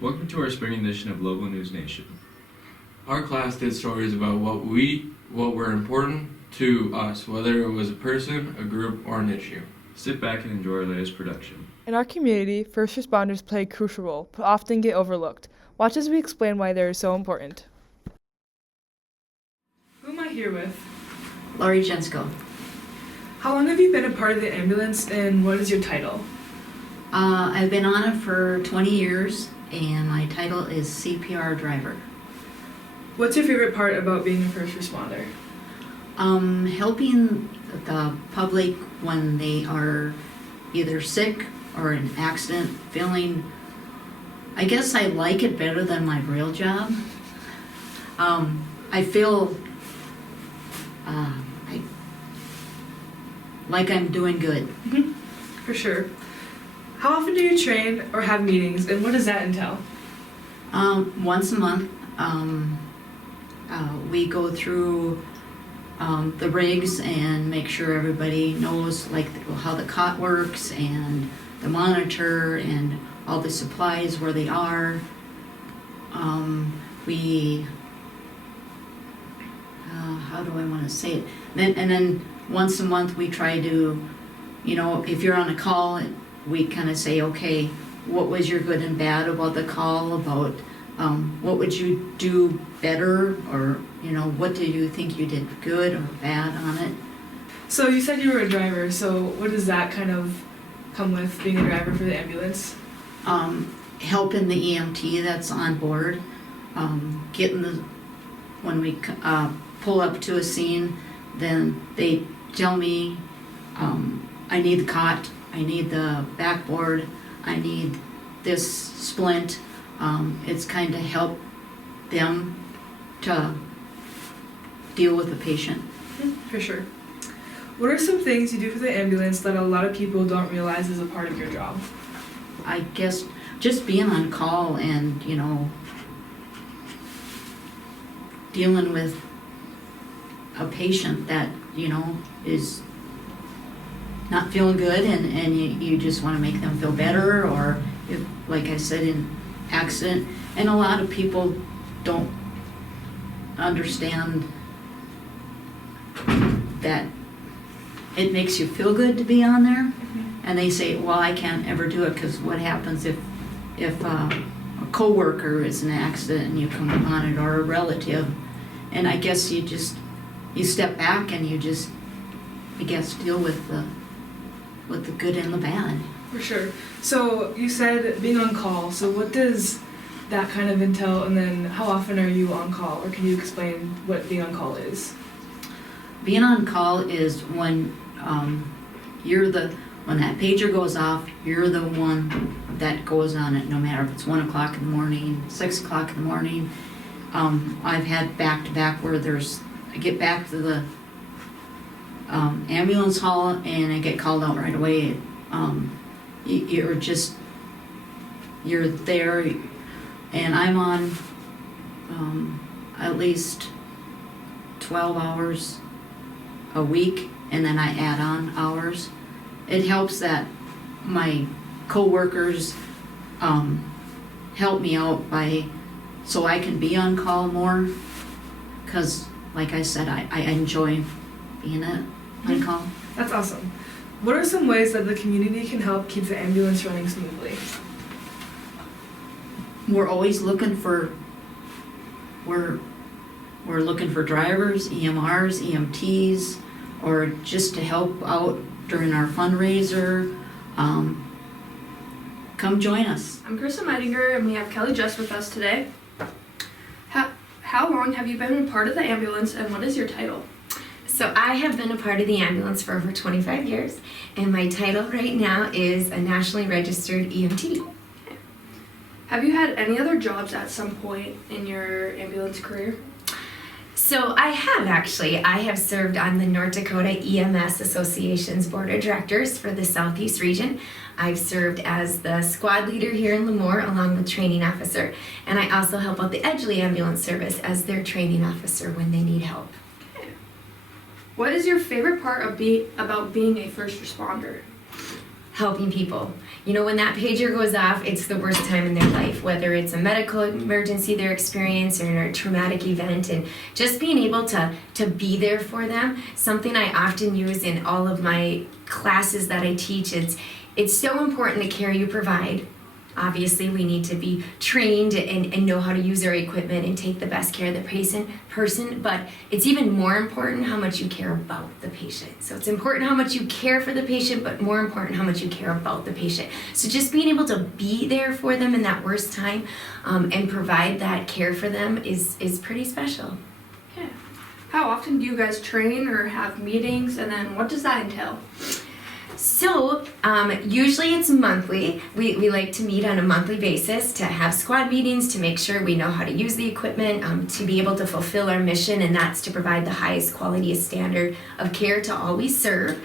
Welcome to our spring edition of Loboe News Nation. Our class did stories about what were important to us, whether it was a person, a group, or an issue. Sit back and enjoy our latest production. In our community, first responders play a crucial role, but often get overlooked. Watch as we explain why they are so important. Who am I here with? Laurie Jensko. How long have you been a part of the ambulance, and what is your title? I've been on it for 20 years, and my title is CPR driver. What's your favorite part about being a first responder? Helping the public when they are either sick or in an accident, I guess I like it better than my real job. I feel like I'm doing good. For sure. How often do you train or have meetings, and what does that entail? Once a month, we go through the rigs and make sure everybody knows how the cot works and the monitor and all the supplies where they are. How do I want to say it? And then once a month we try to, if you're on a call, we kind of say, okay, what was your good and bad about the call, about what would you do better, or what do you think you did good or bad on it. So you said you were a driver, so what does that kind of come with being a driver for the ambulance? Helping the EMT that's on board, when we pull up to a scene, then they tell me, I need the cot, I need the backboard, I need this splint. It's kind of help them to deal with the patient. For sure. What are some things you do for the ambulance that a lot of people don't realize is a part of your job? I guess just being on call and, dealing with a patient that, is not feeling good and you just want to make them feel better, or if, like I said, in accident. And a lot of people don't understand that it makes you feel good to be on there. And they say, well, I can't ever do it because what happens if a coworker is in an accident and you come on it, or a relative. And I guess you step back and you just, I guess, deal with the good and the bad. For sure. So you said being on call, so what does that kind of entail, and then how often are you on call, or can you explain what being on call is? Being on call is when when that pager goes off, you're the one that goes on it, no matter if it's 1 o'clock in the morning, 6 o'clock in the morning. I've had back-to-back where I get back to the ambulance hall and I get called out right away. You're there, and I'm on at least 12 hours a week, and then I add on hours. It helps that my co-workers help me out so I can be on call more, because like I said, I enjoy being on call. That's awesome. What are some ways that the community can help keep the ambulance running smoothly? We're always looking for drivers, EMRs, EMTs, or just to help out during our fundraiser. Come join us. I'm Krista Meidinger, and we have Kelly Just with us today. How long have you been a part of the ambulance, and what is your title? So I have been a part of the ambulance for over 25 years, and my title right now is a nationally registered EMT. Have you had any other jobs at some point in your ambulance career? So I have actually. I have served on the North Dakota EMS Association's Board of Directors for the Southeast region. I've served as the squad leader here in Lemoore along with training officer, and I also help out the Edgeley Ambulance Service as their training officer when they need help. What is your favorite part about being a first responder? helping people. You know, when that pager goes off, it's the worst time in their life, whether it's a medical emergency they're experiencing or a traumatic event, and just being able to be there for them. Something I often use in all of my classes that I teach is it's so important the care you provide. Obviously, we need to be trained and know how to use our equipment and take the best care of the person, but it's even more important how much you care about the patient. So it's important how much you care for the patient, but more important how much you care about the patient. So just being able to be there for them in that worst time and provide that care for them is pretty special. Okay. How often do you guys train or have meetings, and then what does that entail? So, usually it's monthly. We like to meet on a monthly basis to have squad meetings to make sure we know how to use the equipment, to be able to fulfill our mission, and that's to provide the highest quality standard of care to all we serve.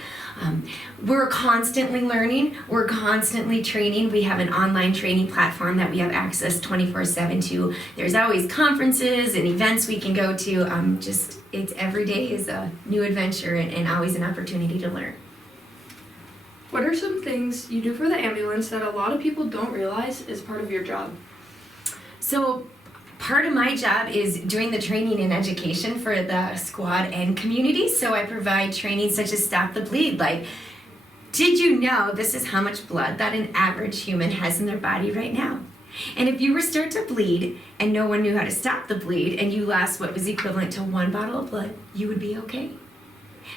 We're constantly learning, we're constantly training. We have an online training platform that we have access 24/7 to. There's always conferences and events we can go to. It's every day is a new adventure and always an opportunity to learn. What are some things you do for the ambulance that a lot of people don't realize is part of your job? So part of my job is doing the training and education for the squad and community. So I provide training such as Stop the Bleed. Like, did you know this is how much blood that an average human has in their body right now? And if you were start to bleed and no one knew how to stop the bleed and you lost what was equivalent to 1 bottle of blood, you would be okay.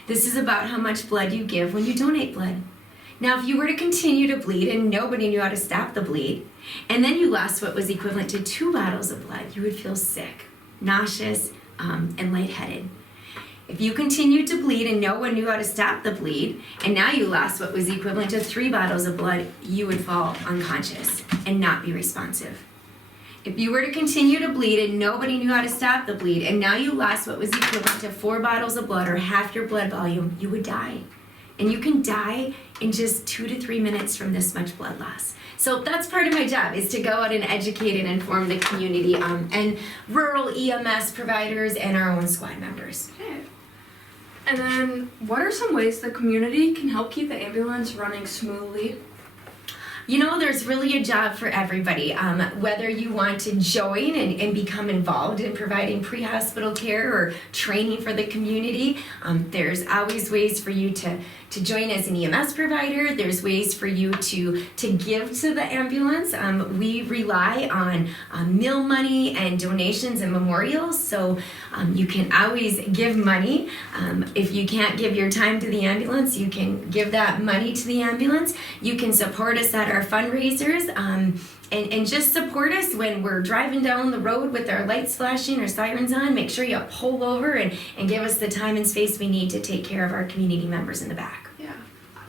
This is about how much blood you give when you donate blood. Now, if you were to continue to bleed and nobody knew how to stop the bleed, and then you lost what was equivalent to 2 bottles of blood, you would feel sick, nauseous, and lightheaded. If you continued to bleed and no one knew how to stop the bleed, and now you lost what was equivalent to 3 bottles of blood, you would fall unconscious and not be responsive. If you were to continue to bleed and nobody knew how to stop the bleed, and now you lost what was equivalent to 4 bottles of blood or half your blood volume, you would die. And you can die in just 2 to 3 minutes from this much blood loss. So that's part of my job, is to go out and educate and inform the community and rural EMS providers and our own squad members. Okay. And then, what are some ways the community can help keep the ambulance running smoothly? You know, there's really a job for everybody. Whether you want to join and become involved in providing pre-hospital care or training for the community, there's always ways for you to join as an EMS provider. There's ways for you to give to the ambulance. We rely on meal money and donations and memorials, so you can always give money. If you can't give your time to the ambulance, you can give that money to the ambulance. You can support us at our fundraisers and just support us when we're driving down the road with our lights flashing or sirens on. Make sure you pull over and give us the time and space we need to take care of our community members in the back. Yeah.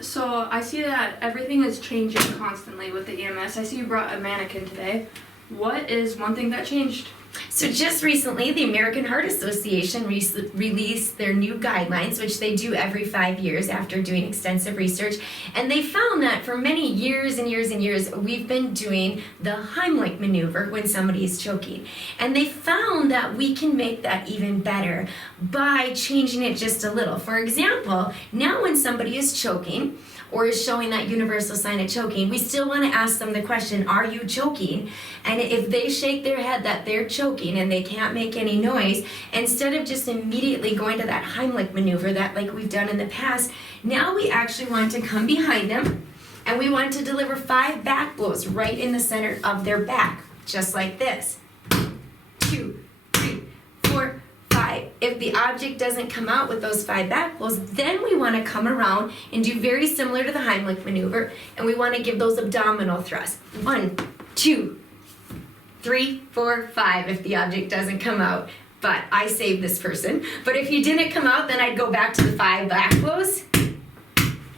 So I see that everything is changing constantly with the EMS. I see you brought a mannequin today. What is one thing that changed? So just recently, the American Heart Association released their new guidelines, which they do every 5 years after doing extensive research. And they found that for many years and years and years, we've been doing the Heimlich maneuver when somebody is choking. And they found that we can make that even better by changing it just a little. For example, now when somebody is choking, or is showing that universal sign of choking, we still want to ask them the question, are you choking? And if they shake their head that they're choking and they can't make any noise, instead of just immediately going to that Heimlich maneuver that like we've done in the past, now we actually want to come behind them and we want to deliver 5 back blows right in the center of their back, just like this. 2, 3, 4, 5. If the object doesn't come out with those 5 back blows, then we want to come around and do very similar to the Heimlich maneuver, and we want to give those abdominal thrusts. 1, 2, 3, 4, 5 if the object doesn't come out. But I saved this person. But if you didn't come out, then I'd go back to the 5 back blows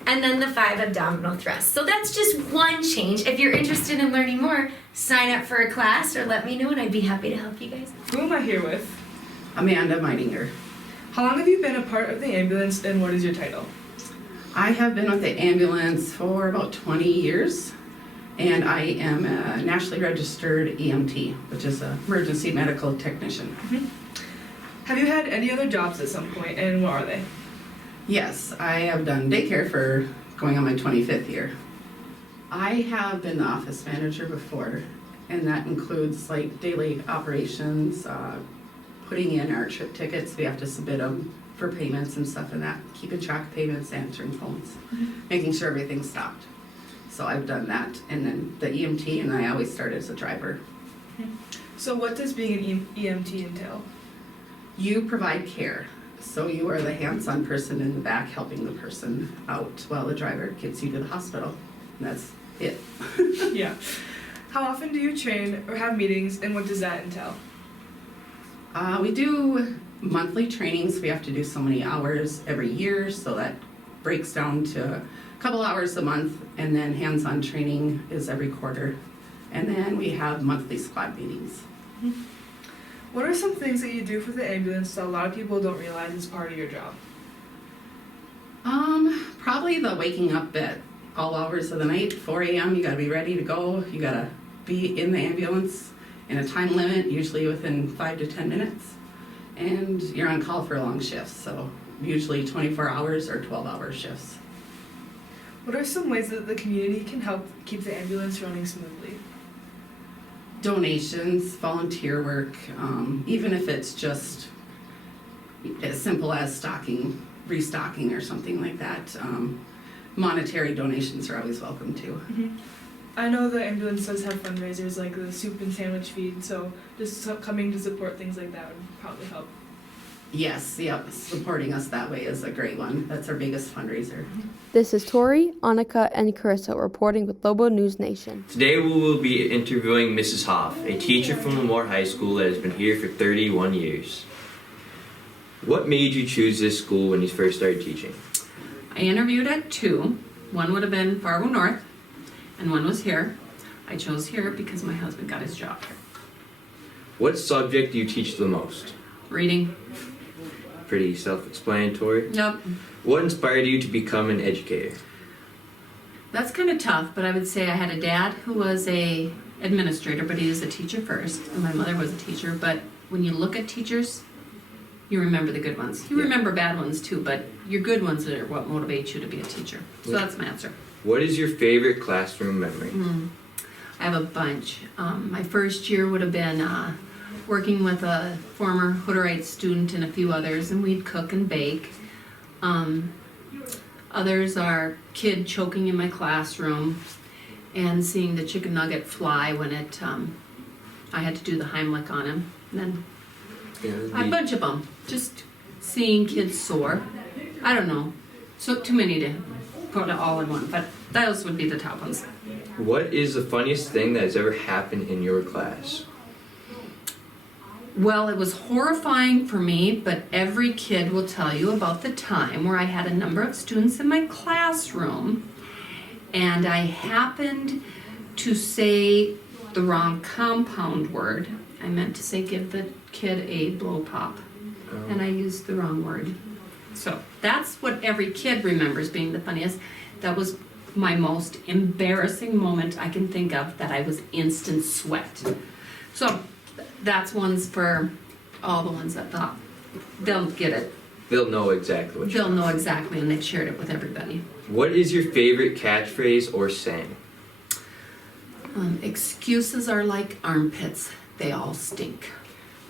and then the 5 abdominal thrusts. So that's just one change. If you're interested in learning more, sign up for a class or let me know and I'd be happy to help you guys. Who am I here with? Amanda Meininger. How long have you been a part of the ambulance and what is your title? I have been with the ambulance for about 20 years, and I am a nationally registered EMT, which is an emergency medical technician. Have you had any other jobs at some point and what are they? Yes, I have done daycare for going on my 25th year. I have been the office manager before, and that includes like daily operations, putting in our trip tickets. We have to submit them for payments and stuff and that, keeping track of payments, answering phones, making sure everything's stopped. So I've done that, and then the EMT, and I always start as a driver. So what does being an EMT entail? You provide care, so you are the hands-on person in the back helping the person out while the driver gets you to the hospital. And that's it. Yeah. How often do you train or have meetings, and what does that entail? We do monthly trainings. We have to do so many hours every year, so that breaks down to a couple hours a month, and then hands-on training is every quarter. And then we have monthly squad meetings. What are some things that you do for the ambulance that a lot of people don't realize is part of your job? Probably the waking up at all hours of the night, 4 a.m. You gotta be ready to go. You gotta be in the ambulance in a time limit, usually within 5 to 10 minutes. And you're on call for long shifts, so usually 24 hours or 12-hour shifts. What are some ways that the community can help keep the ambulance running smoothly? Donations, volunteer work, even if it's just as simple as restocking or something like that. Monetary donations are always welcome too. I know the ambulance does have fundraisers like the soup and sandwich feed, so just coming to support things like that would probably help. Yes, yep, supporting us that way is a great one. That's our biggest fundraiser. This is Tori, Annika, and Carissa reporting with Loboe News Nation. Today we will be interviewing Mrs. Hoff, a teacher from Lemoore High School that has been here for 31 years. What made you choose this school when you first started teaching? I interviewed at 2. One would have been Fargo North, and one was here. I chose here because my husband got his job here. What subject do you teach the most? Reading. Pretty self-explanatory. Yep. What inspired you to become an educator? That's kind of tough, but I would say I had a dad who was a administrator, but he was a teacher first, and my mother was a teacher. But when you look at teachers, you remember the good ones. You remember bad ones too, but your good ones are what motivate you to be a teacher. So that's my answer. What is your favorite classroom memory? I have a bunch. My first year would have been working with a former Hutterite student and a few others, and we'd cook and bake. Others are kid choking in my classroom and seeing the chicken nugget fly when I had to do the Heimlich on him. And then a bunch of them. Just seeing kids soar. I don't know. So too many to put it all in one, but those would be the top ones. What is the funniest thing that has ever happened in your class? Well, it was horrifying for me, but every kid will tell you about the time where I had a number of students in my classroom and I happened to say the wrong compound word. I meant to say give the kid a blow pop, and I used the wrong word. So that's what every kid remembers being the funniest. That was my most embarrassing moment I can think of, that I was instant sweat. So that's ones for all the ones that thought they'll get it. They'll know exactly what They'll know exactly, and they've shared it with everybody. What is your favorite catchphrase or saying? Excuses are like armpits. They all stink.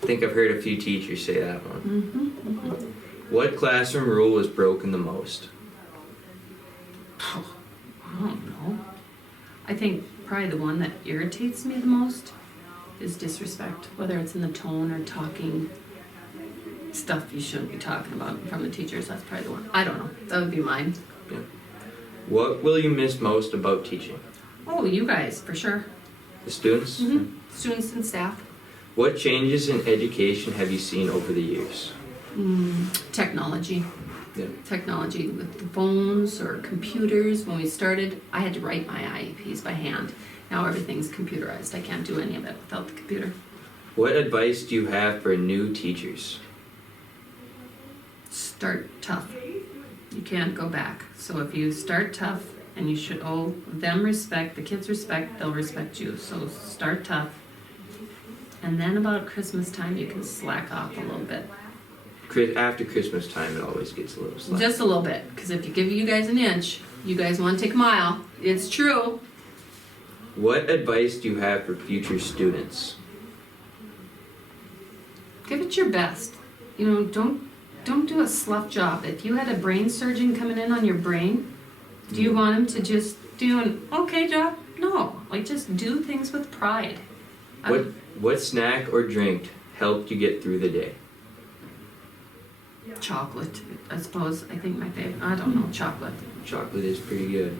I think I've heard a few teachers say that one. What classroom rule was broken the most? I don't know. I think probably the one that irritates me the most is disrespect, whether it's in the tone or talking stuff you shouldn't be talking about from the teachers. That's probably the one. I don't know. That would be mine. Yeah. What will you miss most about teaching? Oh, you guys, for sure. The students? Students and staff. What changes in education have you seen over the years? Technology. Yeah. Technology with the phones or computers. When we started, I had to write my IEPs by hand. Now everything's computerized. I can't do any of it without the computer. What advice do you have for new teachers? Start tough. You can't go back. So if you start tough, and you should owe them respect, the kids respect, they'll respect you. So start tough. And then about Christmas time, you can slack off a little bit. After Christmas time, it always gets a little slack. Just a little bit. Because if you give you guys an inch, you guys want to take a mile. It's true. What advice do you have for future students? Give it your best. You know, don't do a slough job. If you had a brain surgeon coming in on your brain, do you want him to just do an okay job? No, like just do things with pride. What snack or drink helped you get through the day? Chocolate, I suppose. I think my favorite. I don't know, chocolate. Chocolate is pretty good.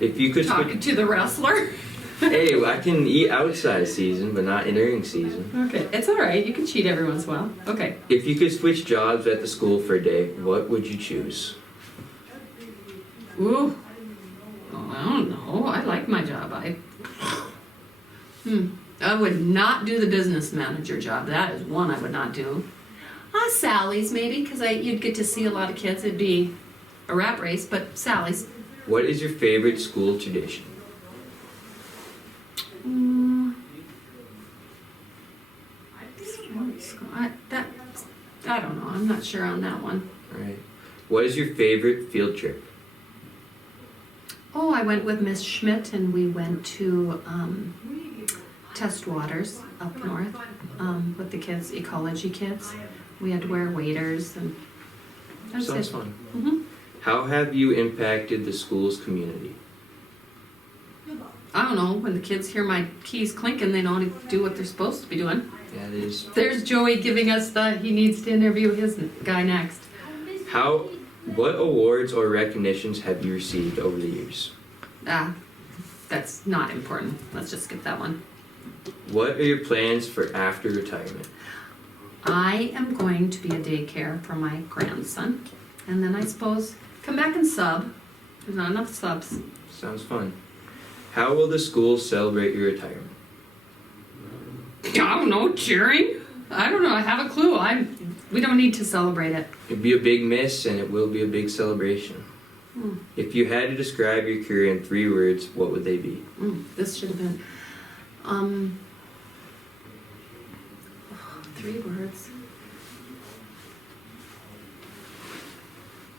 If you could Talking to the wrestler. Hey, I can eat outside season, but not entering season. Okay, it's all right. You can cheat every once in a while. Okay. If you could switch jobs at the school for a day, what would you choose? Ooh. Oh, I don't know. I like my job. I would not do the business manager job. That is one I would not do. Sally's maybe, because you'd get to see a lot of kids. It'd be a rat race, but Sally's. What is your favorite school tradition? I don't know. I'm not sure on that one. All right. What is your favorite field trip? Oh, I went with Miss Schmidt and we went to Test Waters up north with the kids, ecology kids. We had to wear waders and that Sounds was it. fun. Mm-hmm. How have you impacted the school's community? I don't know. When the kids hear my keys clinking, they know to do what they're supposed to be doing. Yeah, it is. There's Joey giving us he needs to interview his guy next. What awards or recognitions have you received over the years? That's not important. Let's just skip that one. What are your plans for after retirement? I am going to be a daycare for my grandson. And then I suppose come back and sub. There's not enough subs. Sounds fun. How will the school celebrate your retirement? I don't know, cheering? I don't know, I have a clue. We don't need to celebrate it. It'd be a big miss and it will be a big celebration. If you had to describe your career in 3 words, what would they be? This should have been 3 words.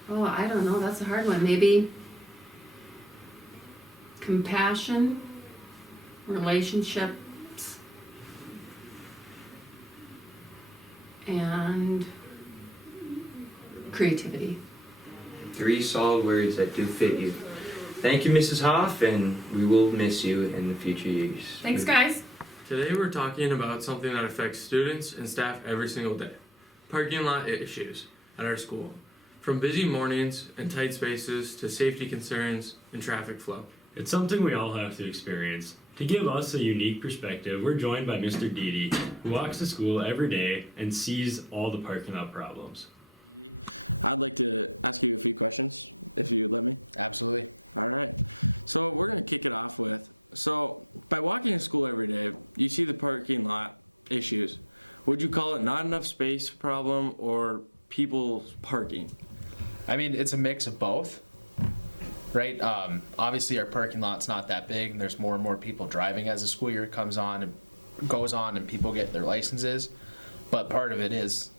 Oh, I don't know, that's a hard one. Maybe compassion, relationships, and creativity. 3 solid words that do fit you. Thank you, Mrs. Hoff, and we will miss you in the future years. Thanks, guys. Today we're talking about something that affects students and staff every single day. Parking lot issues at our school. From busy mornings and tight spaces to safety concerns and traffic flow. It's something we all have to experience. To give us a unique perspective, we're joined by Mr. Dede, who walks to school every day and sees all the parking lot problems. I'd like to ask you a few questions, if you would let me. Absolutely. All right. So we're going to kick it off with, by walking to school every day, you see the parking lot issues. Would you call it not enough space problem or people parking? I mean, it's a mix of both, right? Obviously, our parking lot's not that big, and there's more and more people driving as the school year comes on and goes on, and people get their licenses. But part of it is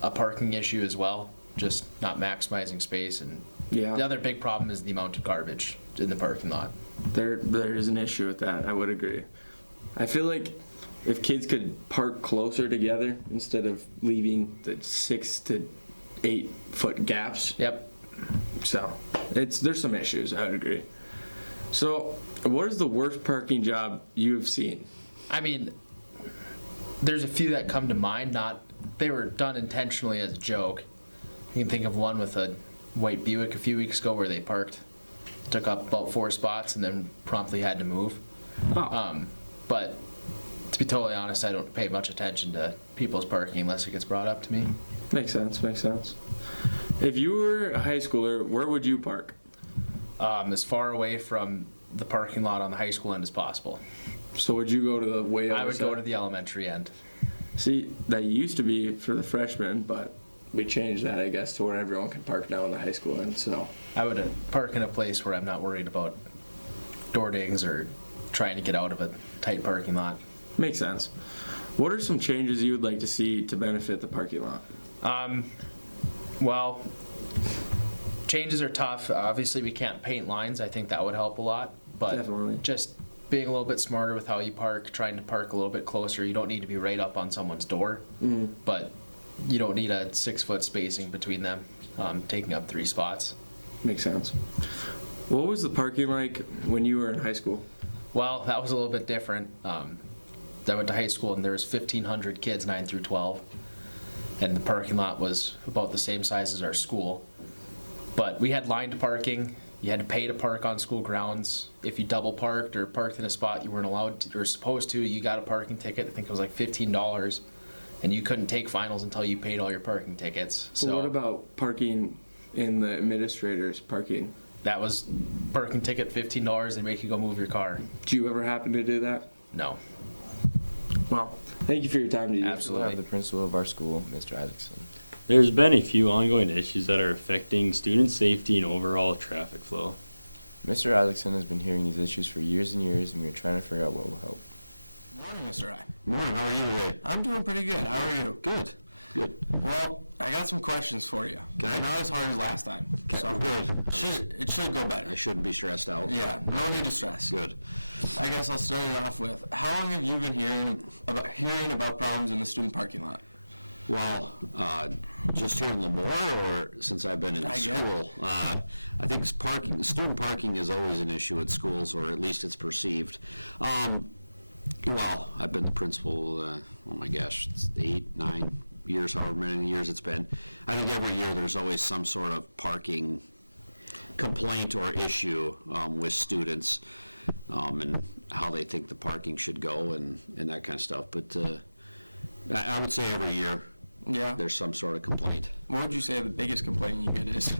a parking issue as well, just not maximizing space. And Yeah. the other big problem is the amount of garbage in the parking lot. There is an issue with that. I would agree. I feel like if kids could park closer together instead of leaving the 6 to 8 foot gaps. Yep. So there's some issues. I would agree. So what is the worst parking job you've seen? I mean, there's a few that come to mind. They were done intentionally as a joke. You can think of one with a white Buick a few weeks ago where they took up about 4 spots and then promptly had to move. But to be totally honest, I don't pay much attention to people's parking unless it gets brought up to me. Makes sense. If you were a high schooler, where would you park? As far away from the parking lot on the high school end as possible. So would you go to the way I would go to the elementary end. See, that used to be for the freshmen, but we changed that, I guess, to where everyone can park down the high school end. So I would park in a place where I'm not worried about door dings or trying to get out of a tight parking lot. Makes sense. What are some changes you would like to see to benefit the parking lot? Well, changes are tough. Obviously, we can't paint lines. I think that would help a lot. But Definitely. just being a little bit smarter with how you park, trying to park a little bit closer. You don't need to be right up on someone's door, but you don't need a 6 foot spacing between them, taking up 3 spots. Makes sense. What was the parking like when you were in high school? Well, that was a little bit different. I went to high school and there was 1,500 kids, 9 through 12, and the parking lot was about the same size as our school. But we had lined parking. You had to pay to park on school grounds. If you double parked or parked in a spot you weren't allowed to, or supposed to, you got a parking ticket. I think it was like $15, and you couldn't take finals until you paid all your parking tickets. So what about parking in the administrator's parking? That was parking ticket, $15. They make you go move your car. Do you ever happen to do that? No. Well, thank you for your time, Didi. Absolutely. We have the principal of our school, Mr. Isaacson. There's been a few ongoing issues that are affecting student safety and overall traffic flow. Mr. Isaacson has been hearing these issues for years and years, and we're trying to figure out what will help. Morning, Mr. I. Morning, how are you today? I'm doing pretty good. How are you? Good. Well, I got some questions for you. Okay. Not as hard as last time. Okay, So good. it should go better. I shouldn't be stressed out. Yeah, no need to stress. Good. I guess I'll start it off with, how long have you been hearing about problems in the student parking lot? Well, just here in Lemoore, or since I've been in school? I think student parking is always an issue at schools, or at least it's perceived. Well, I've been the principal, oh my gosh, it's 8, 9 years, however many years it's been. I think every year there's always some sort of parking complaint or issue with students, and how they think the parking should go and that kind of stuff. But I would say every year there's some sort of complaint. What would you say the biggest complaint you get is?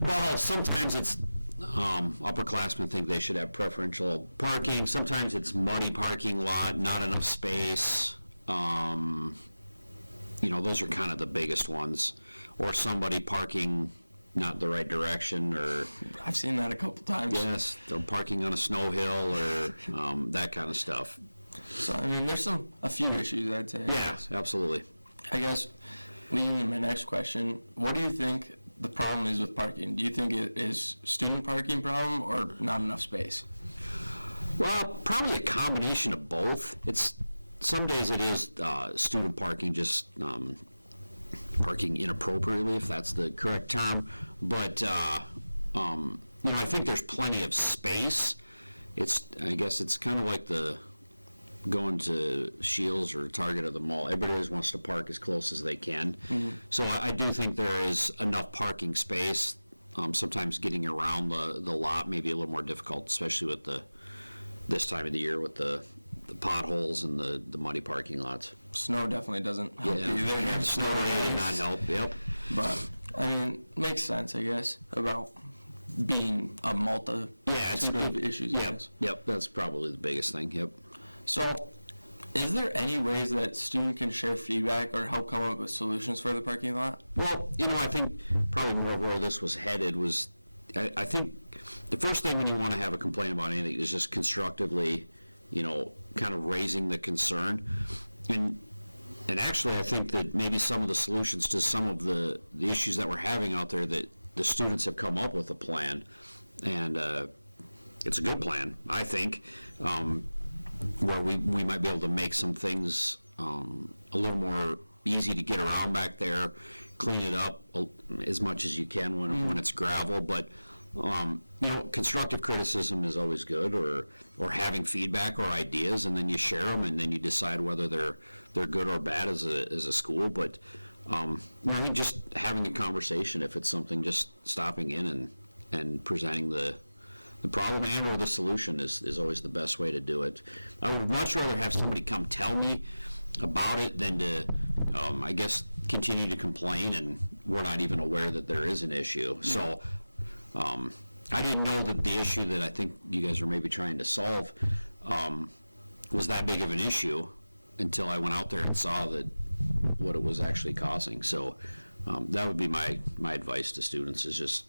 Well, sometimes it's upperclassmen think they should have preferential parking. Sometimes it's muddy parking lot, not enough space. Those are kind of the biggest ones. Or somebody parking not the right direction, or I've seen that a couple times. Yes, they're parking on a snow hill, or that kind of stuff. So I mean, there's a few issues, I'd say. Yeah, absolutely. I guess leading to my next question, what do you think the problem is with parking? Do you think it is student parking problem or not enough space? Well, probably a combination of both. Some days it is student parking, just parking inappropriately, if that's the correct term. But I think there's plenty of space. I guess it's kind of like going to Shields or Target or the mall. Everybody always wants to park as close as they can. Mm-hmm. So I do think there is enough parking space. Sometimes getting around the lot may be a little more difficult, especially with this time of the year with the potholes and the muddy parking lots. Snow definitely doesn't help either. Yeah, the snow today did not help, yep. But, I mean, makes sense, I guess, about being a multitude of issues. Yep, that's probably the biggest thing, yep. So, is there any ways that students can share feedback or help come up with solutions for the parking lot? Well, I think probably more of where this was headed was, I think the first thing when you want to have a complaint about anything is just constructively, kind of raising the concern. And actually, I think that maybe some of the solutions to some of the issues that we're having out there, that the students have come up with a plan. And it's a good plan, I think, where we might be able to make some things a little more easy to get around back there, clean it up as much as you can when it's gravel. But constructive criticism is always good, or having feedback or ideas, and then you share them, and then you decide whether they're good or bad as a school. But I think just having a conversation, if it's something, just stopping in and presenting the problem and or the solution is always the best way to do it. I would much rather have somebody come tell me about it than to, I guess, continue to complain and we're not even aware that there is an issue. Yeah. So I didn't know that the issue that I think you guys are maybe trying to solve was that big of an issue until I went out there and saw what it was actually causing. So that would be my advice to students, is just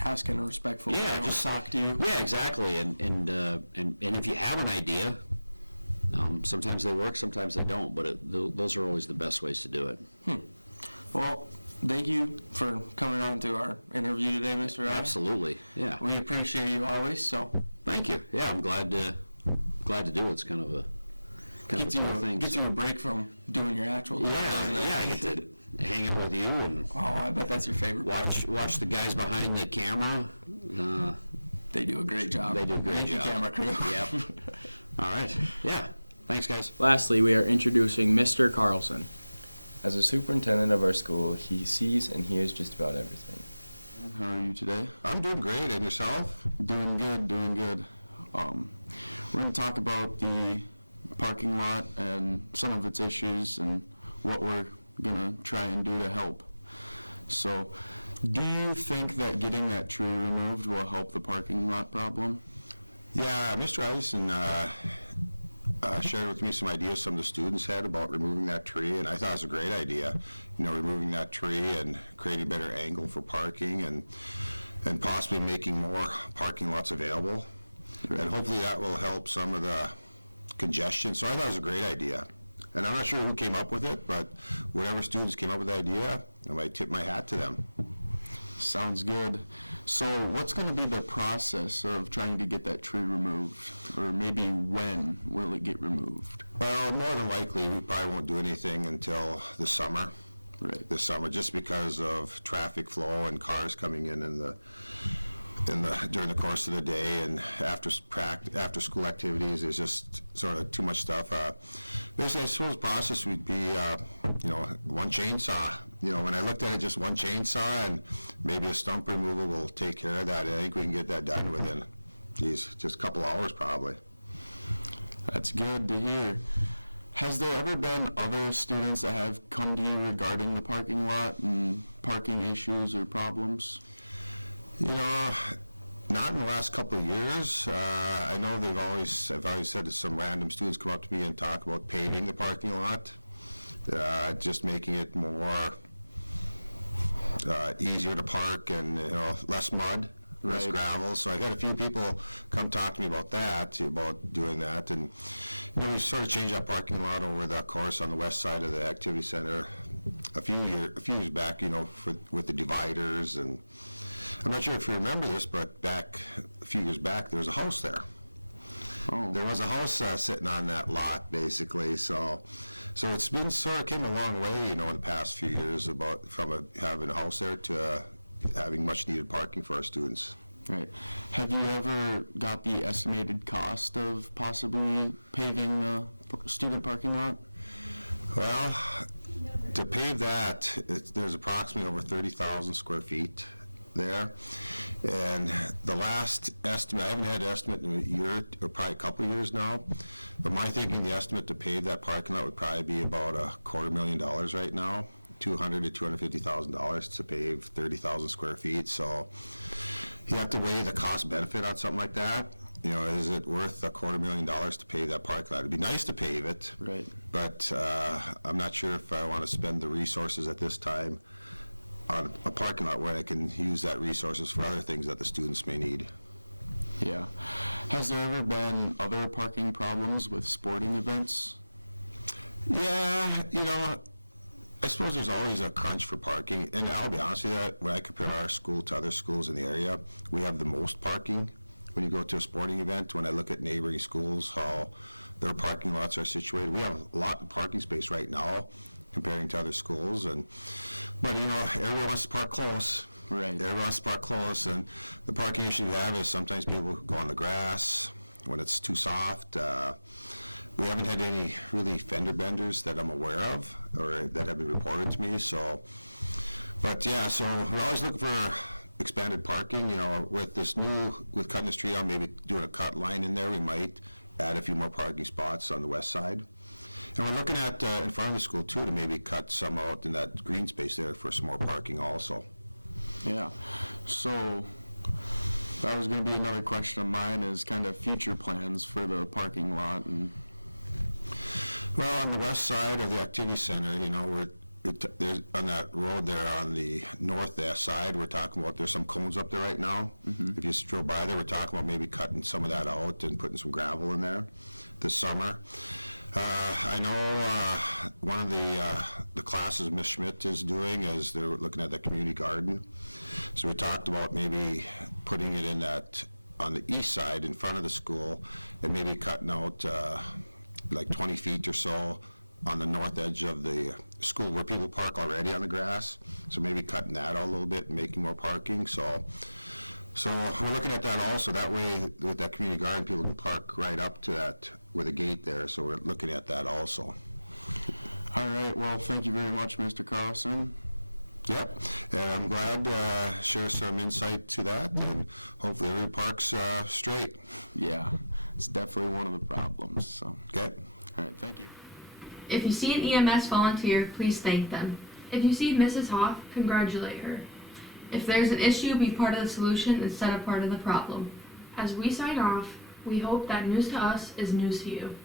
ask in a respectful way. Yeah, just talk to you. Yeah, exactly. And if you have an idea, sometimes they work, sometimes they don't. But those are always the best ways to do it. Well, thank you for coming on to our interview today, Mr. Ryan. Absolutely. Yeah. We appreciate you always. So Thank you. Yeah, I'm glad to do it. It's kind of a Gets you a break from doing your actual job, doesn't it? Yeah, I get to hang out with you and oh, I bet that's your favorite part. Watch the guys behind the camera. They do a great job. They do a great job. Camera crew. Yep. All right. Yeah. Thanks, guys. Lastly, we are introducing Mr. Carlson. As a superintendent of our school, he sees and hears just about everything. How are you today? I'm doing great, and yourself? Doing good. We're going to talk about the parking lot and some of its issues and what we're going to try and do to help. So, do you think that getting that tree removed will help the parking lot problem? Yeah, Mr. Eisen shared with me some ideas some of the students had about removing that tree, and I thought it was a great idea. Removing that tree and creating a better angle for parking and possibly making more parking lots available. Right. And hopefully that will help some of the congestion. So I thought it was a great idea. And I'm not sure who came up with it, but whatever students came up with the idea, I might tip my hat to them. Sounds good. So what's going to be the process of trying to get that tree removed? Or maybe when will it get removed? Well, more than likely, we probably won't do anything until the summer. Right. This summer, just because of traffic flow and cars coming in during the course of the day, and after school activities, there's just sort of too much stuff. Basically, I suppose the process would be, one chainsaw. When I looked at it, just one chainsaw and maybe a stump removal will take care of that. I think we can get that done within, just a couple hours probably. That's good to hear. Has there ever been other students that have come to you regarding the parking lot and parking issues or problems? Not in the last couple of years. I know I've always said that some random students come up to me and talk about paving the parking lot, just making it more easier to park and less mud, less gravel. So I've had a few people come talk to me about doing that, and we sort of changed that parking lot over the course on the west side of the activity center a few years back. With the dividers, and I'm not sure if you remember this, but a few years back, there was a house there. Oh. There was a house sitting on that lot, basically. So it's been came a long way, in the past few years from having a house there to having much needed parking for our students. Right. Have you ever got the estimated cost of possibly paving the student parking lot? Well, to pave that, there's approximately over 30,000 square feet there, and the last estimate, I haven't had an estimate in a year or probably a couple of years now, but my thinking, the estimate to pave that parking lot would probably be about $250,000 right now, $200,000 to $250,000 to pave 30,000 square feet. So you have to weigh the cost benefit on something like that. Is it worth $250,000 to pave that parking lot? It'd be nice to pave it, right? But I'm not sure if I want to spend the resources at this time on a parking lot where I can use that resources for other things that the students may need. Yeah. Has there ever been other parking problems with sporting events? Yeah, I suppose there's always a crunch for parking, and I'll be honest with you, when I compare our school to other schools in the area, we have the most parking. When you go to a sporting event, when I look at neighboring schools, how their parking lots are situated, we have a lot of parking space right now comparing to other schools, but everybody wants to park close. Right. Everybody wants to park close, and the parking issue we have is sometimes people go on the grass when it's too soft. We haven't had any really fender benders that I'm aware of or that have been reported to me. So we're always looking for expanded parking. With cutting the street out, maybe doing a cut line in there, we might add a few more parking spots on the west side. And we're looking at in front of the school too to maybe cut some out in that green space there for some more parking also. Yeah. So that was going to be another question of mine, is kind of future plans for the parking lot. And well, on the west side of the activity center, there's on that road there on the north side, we're talking about, there's some cones up there right now. Mm-hmm. If you drove by there, we're talking about maybe cutting some of that out and putting some gravel in there this summer. I know one of the classes Ms. Schmidt is doing is they're looking at the community garden. So we talked about maybe putting it in that on the east side in front of the school, and maybe cutting out like 20 feet or so on the north edge of the school where people park already on the grass. So maybe cutting that out a little bit and making more parking. So we're looking at that also. That way, with that community garden, people can park right up to that with a gate there. So we're looking at that also. All right, well, thank you very much, Mr. Carlson. Yep, and I'm glad to share some insight to that, and hopefully every park's straight. Yeah, it's definitely one of the problems, so. Okay. All right, thank you. If you see an EMS volunteer, please thank them. If you see Mrs. Hoff, congratulate her. If there's an issue, be part of the solution instead of part of the problem. As we sign off, we hope that news to us is news to you.